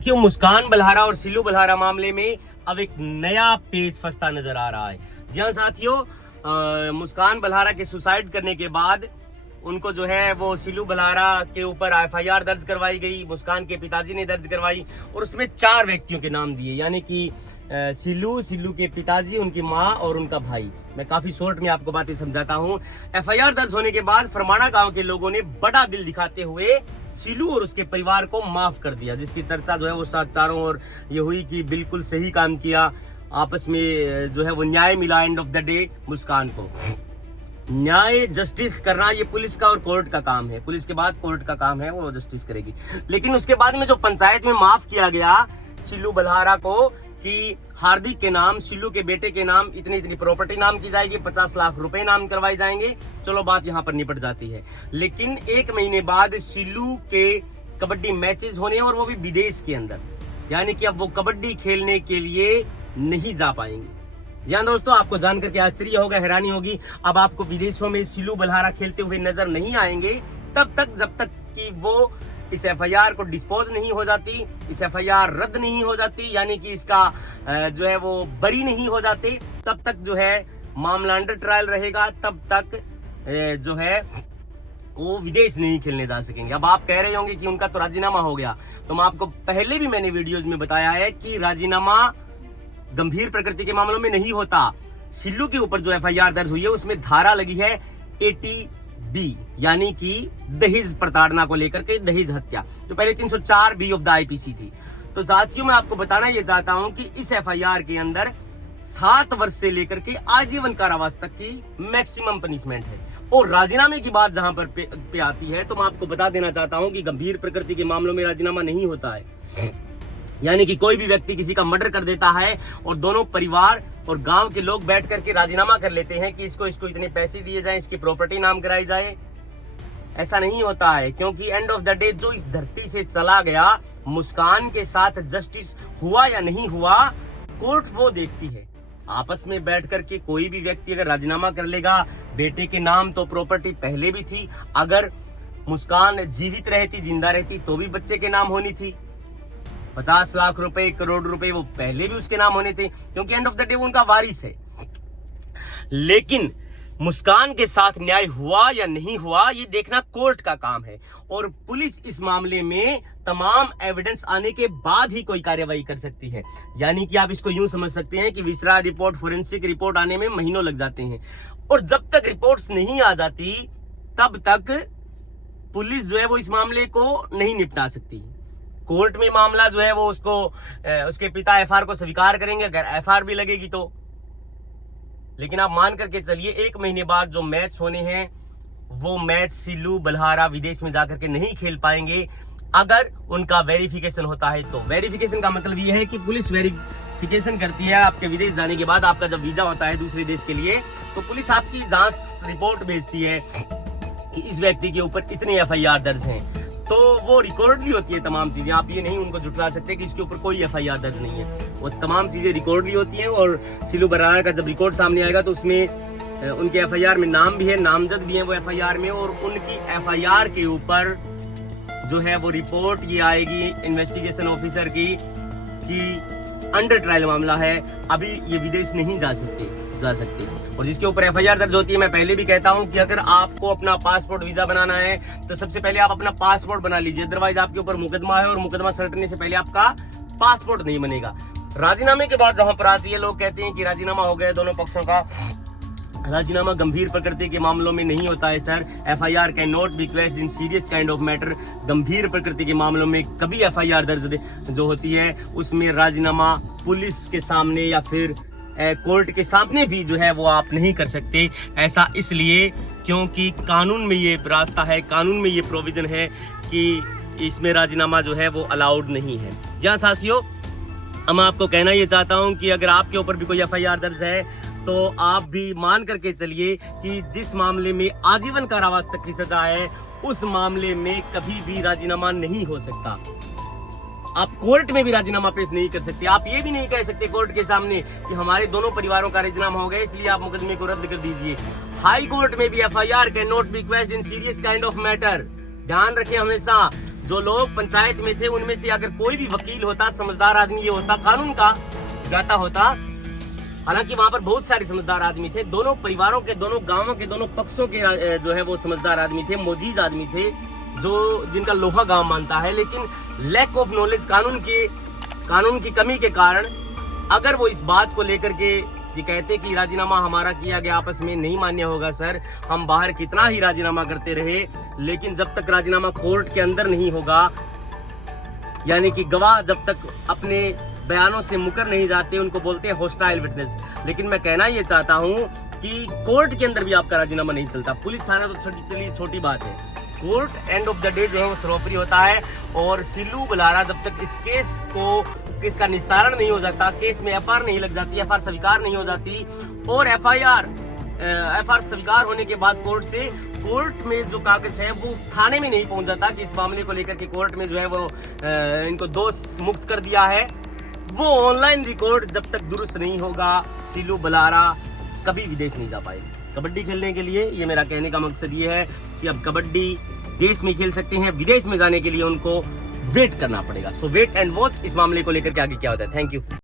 क्यों मुस्कान बलहारा और सिल्लू बलहारा मामले में अब एक नया पेज फंसता नजर आ रहा है। जी हाँ साथियों, मुस्कान बलहारा के सुसाइड करने के बाद उनको जो है वो सिल्लू बलहारा के ऊपर एफआईआर दर्ज करवाई गई। मुस्कान के पिताजी ने दर्ज करवाई और उसमें 4 व्यक्तियों के नाम दिए, यानी कि सिल्लू के पिताजी, उनकी माँ और उनका भाई। मैं काफी शॉर्ट में आपको बातें समझाता हूँ। एफआईआर दर्ज होने के बाद फरमाना गांव के लोगों ने बड़ा दिल दिखाते हुए सिल्लू और उसके परिवार को माफ कर दिया, जिसकी चर्चा जो है वो चारों ओर ये हुई कि बिल्कुल सही काम किया, आपस में जो है वो न्याय मिला। एंड ऑफ द डे मुस्कान को न्याय जस्टिस करना ये पुलिस का और कोर्ट का काम है। पुलिस के बाद कोर्ट का काम है, वो जस्टिस करेगी। लेकिन उसके बाद में जो पंचायत में माफ किया गया सिल्लू बलहारा को कि हार्दिक के नाम, सिल्लू के बेटे के नाम इतनी प्रॉपर्टी नाम की जाएगी, 50 लाख रुपए नाम करवाए जाएंगे। चलो बात यहाँ पर निपट जाती है। लेकिन 1 महीने बाद सिल्लू के कबड्डी मैचेस होने, और वो भी विदेश के अंदर, यानी कि अब वो कबड्डी खेलने के लिए नहीं जा पाएंगे। जी हाँ दोस्तों, आपको जानकर के आश्चर्य होगा, हैरानी होगी। अब आपको विदेशों में सिल्लू बलहारा खेलते हुए नजर नहीं आएंगे तब तक, जब तक कि वो इस एफआईआर को डिस्पोज नहीं हो जाती, इस एफआईआर रद्द नहीं हो जाती, यानी कि इसका जो है वो बरी नहीं हो जाते, तब तक जो है मामला अंडर ट्रायल रहेगा। तब तक जो है वो विदेश नहीं खेलने जा सकेंगे। अब आप कह रहे होंगे कि उनका तो राजीनामा हो गया, तो मैं आपको पहले भी मैंने वीडियोज में बताया है कि राजीनामा गंभीर प्रकृति के मामलों में नहीं होता। सिल्लू के ऊपर जो एफआईआर दर्ज हुई है उसमें धारा लगी है 80B, यानी कि दहेज प्रताड़ना को लेकर के, दहेज हत्या, जो पहले 304B ऑफ द आईपीसी थी। तो साथियों, मैं आपको बताना ये चाहता हूं कि इस एफआईआर के अंदर 7 वर्ष से लेकर के आजीवन कारावास तक की मैक्सिमम पनिशमेंट है। और राजीनामे की बात जहां पर पे आती है, तो मैं आपको बता देना चाहता हूं कि गंभीर प्रकृति के मामलों में राजीनामा नहीं होता है। यानी कि कोई भी व्यक्ति किसी का मर्डर कर देता है और दोनों परिवार और गांव के लोग बैठ करके राजीनामा कर लेते हैं कि इसको इतने पैसे दिए जाएं, इसकी प्रॉपर्टी नाम कराई जाए। ऐसा नहीं होता है, क्योंकि एंड ऑफ द डे जो इस धरती से चला गया, मुस्कान के साथ जस्टिस हुआ या नहीं हुआ, कोर्ट वो देखती है। आपस में बैठ करके कोई भी व्यक्ति अगर राजीनामा कर लेगा, बेटे के नाम तो प्रॉपर्टी पहले भी थी, अगर मुस्कान जीवित रहती, जिंदा रहती, तो भी बच्चे के नाम होनी थी। 50 लाख रुपए, 1 करोड़ रुपए वो पहले भी उसके नाम होने थे, क्योंकि एंड ऑफ द डे वो उनका वारिस है। लेकिन मुस्कान के साथ न्याय हुआ या नहीं हुआ, ये देखना कोर्ट का काम है। और पुलिस इस मामले में तमाम एविडेंस आने के बाद ही कोई कार्यवाही कर सकती है। यानी कि आप इसको यूं समझ सकते हैं कि विसरा रिपोर्ट, फोरेंसिक रिपोर्ट आने में महीनों लग जाते हैं, और जब तक रिपोर्ट्स नहीं आ जाती तब तक पुलिस जो है वो इस मामले को नहीं निपटा सकती। कोर्ट में मामला जो है वो उसके पिता एफआईआर को स्वीकार करेंगे, अगर एफआईआर भी लगेगी तो। लेकिन आप मान करके चलिए 1 महीने बाद जो मैच होने हैं, वो मैच सिल्लू बलहारा विदेश में जाकर के नहीं खेल पाएंगे। अगर उनका वेरिफिकेशन होता है तो वेरिफिकेशन का मतलब ये है कि पुलिस वेरिफिकेशन करती है आपके विदेश जाने के बाद। आपका जब वीजा होता है दूसरे देश के लिए, तो पुलिस आपकी जांच रिपोर्ट भेजती है कि इस व्यक्ति के ऊपर इतने एफआईआर दर्ज हैं, तो वो रिकॉर्ड भी होती है तमाम चीजें। आप ये नहीं उनको झुठला सकते कि इसके ऊपर कोई एफआईआर दर्ज नहीं है, वो तमाम चीजें रिकॉर्ड भी होती हैं। और सिल्लू बलहारा का जब रिकॉर्ड सामने आएगा तो उसमें उनके एफआईआर में नाम भी है, नामजद भी है वो एफआईआर में, और उनकी एफआईआर के ऊपर जो है वो रिपोर्ट ये आएगी इन्वेस्टिगेशन ऑफिसर की कि अंडर ट्रायल मामला है, अभी ये विदेश नहीं जा सकते। और जिसके ऊपर एफआईआर दर्ज होती है, मैं पहले भी कहता हूं कि अगर आपको अपना पासपोर्ट वीजा बनाना है तो सबसे पहले आप अपना पासपोर्ट बना लीजिए, अदरवाइज आपके ऊपर मुकदमा है और मुकदमा सलटने से पहले आपका पासपोर्ट नहीं बनेगा। राजीनामे के बाद जहां पर आती है, लोग कहते हैं कि राजीनामा हो गया दोनों पक्षों का। राजीनामा गंभीर प्रकृति के मामलों में नहीं होता है sir. FIR can not be quashed in serious kind of matter. गंभीर प्रकृति के मामलों में कभी एफआईआर दर्ज जो होती है उसमें राजीनामा पुलिस के सामने या फिर कोर्ट के सामने भी जो है वो आप नहीं कर सकते। ऐसा इसलिए क्योंकि कानून में ये रास्ता है, कानून में ये प्रोविजन है कि इसमें राजीनामा जो है वो अलाउड नहीं है। जहाँ साथियों, मैं आपको कहना ये चाहता हूँ कि अगर आपके ऊपर भी कोई एफआईआर दर्ज है तो आप भी मान करके चलिए कि जिस मामले में आजीवन कारावास तक की सजा है, उस मामले में कभी भी राजीनामा नहीं हो सकता। आप कोर्ट में भी राजीनामा पेश नहीं कर सकते। आप ये भी नहीं कह सकते कोर्ट के सामने कि हमारे दोनों परिवारों का राजीनामा हो गया इसलिए आप मुकदमे को रद्द कर दीजिए। हाई कोर्ट में भी FIR can not be quashed in serious kind of matter. ध्यान रखें हमेशा, जो लोग पंचायत में थे उनमें से अगर कोई भी वकील होता, समझदार आदमी ये होता, कानून का गाता होता, हालांकि वहां पर बहुत सारे समझदार आदमी थे, दोनों परिवारों के, दोनों गांवों के, दोनों पक्षों के जो है वो समझदार आदमी थे, मोजीज आदमी थे, जो जिनका लोहा गांव मानता है। लेकिन लैक ऑफ नॉलेज, कानून की कमी के कारण अगर वो इस बात को लेकर के ये कहते कि राजीनामा हमारा किया गया आपस में नहीं मान्य होगा सर, हम बाहर कितना ही राजीनामा करते रहे, लेकिन जब तक राजीनामा कोर्ट के अंदर नहीं होगा, यानी कि गवाह जब तक अपने बयानों से मुकर नहीं जाते, उनको बोलते हैं हॉस्टाइल विटनेस। लेकिन मैं कहना ये चाहता हूं कि कोर्ट के अंदर भी आपका राजीनामा नहीं चलता। पुलिस थाना तो चलिए छोटी बात है, court end of the day जो है वो सर्वोपरि होता है। और सिल्लू बलहारा जब तक इस केस का निस्तारण नहीं हो जाता, केस में एफआईआर नहीं लग जाती, एफआईआर स्वीकार नहीं हो जाती, और एफआईआर स्वीकार होने के बाद कोर्ट में जो कागज है वो थाने में नहीं पहुंच जाता कि इस मामले को लेकर के कोर्ट में जो है वो इनको दोष मुक्त कर दिया है, वो ऑनलाइन रिकॉर्ड जब तक दुरुस्त नहीं होगा, सिल्लू बलहारा कभी विदेश नहीं जा पाएगी। कबड्डी खेलने के लिए ये मेरा कहने का मकसद ये है कि अब कबड्डी देश में खेल सकते हैं, विदेश में जाने के लिए उनको वेट करना पड़ेगा। सो वेट एंड वॉच इस मामले को लेकर के आगे क्या होता है। Thank you.